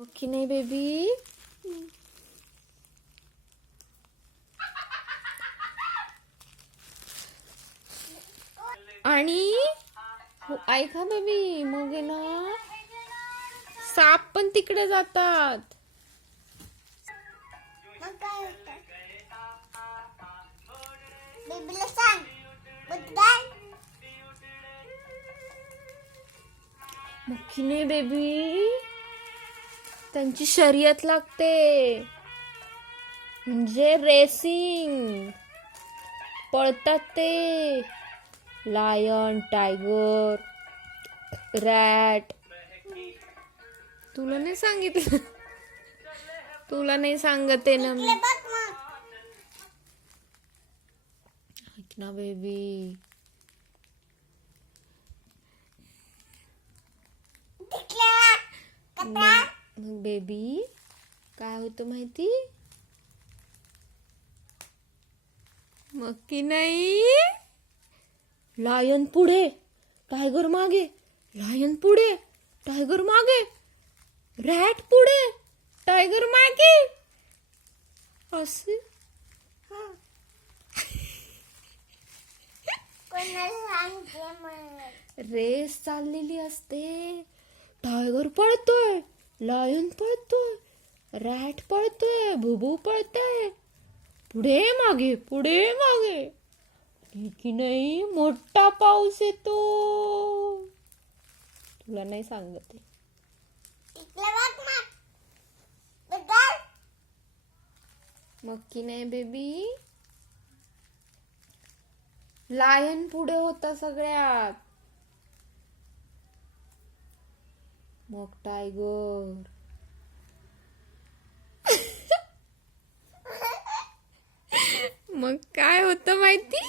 Okay नाही baby. आणि ऐका बेबी, मग आहे ना साप पण तिकडे जातात. बेबीला सांग बुद्धान मक्खीने बेबी त्यांची शर्यत लागते, म्हणजे रेसिंग. पळतात ते लायन, टायगर, रॅट. तुला नाही सांगितलं, तुला नाही सांगते ना मी. बघ मग ऐक ना बेबी. मग बेबी काय होतं माहिती? मग की नाही, लायन पुढे टायगर मागे, लायन पुढे टायगर मागे, रॅट पुढे टायगर मागे, असे. कोणाला सांगते मग रेस चाललेली असते. टायगर पळतोय, लायन पळतोय, रॅट पळतोय, भुबू पळतोय, पुढे मागे पुढे मागे. की नाही मोठा पाऊस येतो. तुला नाही सांगते. इकडे बघ मग बुद्धान मग की नाही बेबी. लायन पुढे होता सगळ्यात, मग टायगर. मग काय होतं माहिती?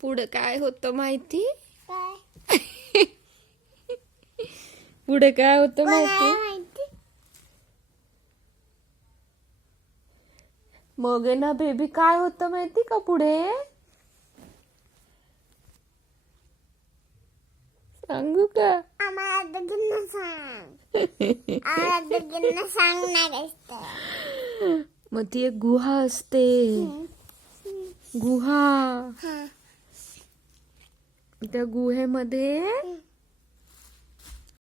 पुढे काय होतं माहिती? काय पुढे काय होतं कोणाला माहिती? माहिती मग आहे ना बेबी, काय होतं माहिती का पुढे? सांगू का? आम्हाला दोघींना सांग आम्हाला दोघींना सांगणार असतं. मग ती एक गुहा असते. गुहा. हा त्या गुहेमध्ये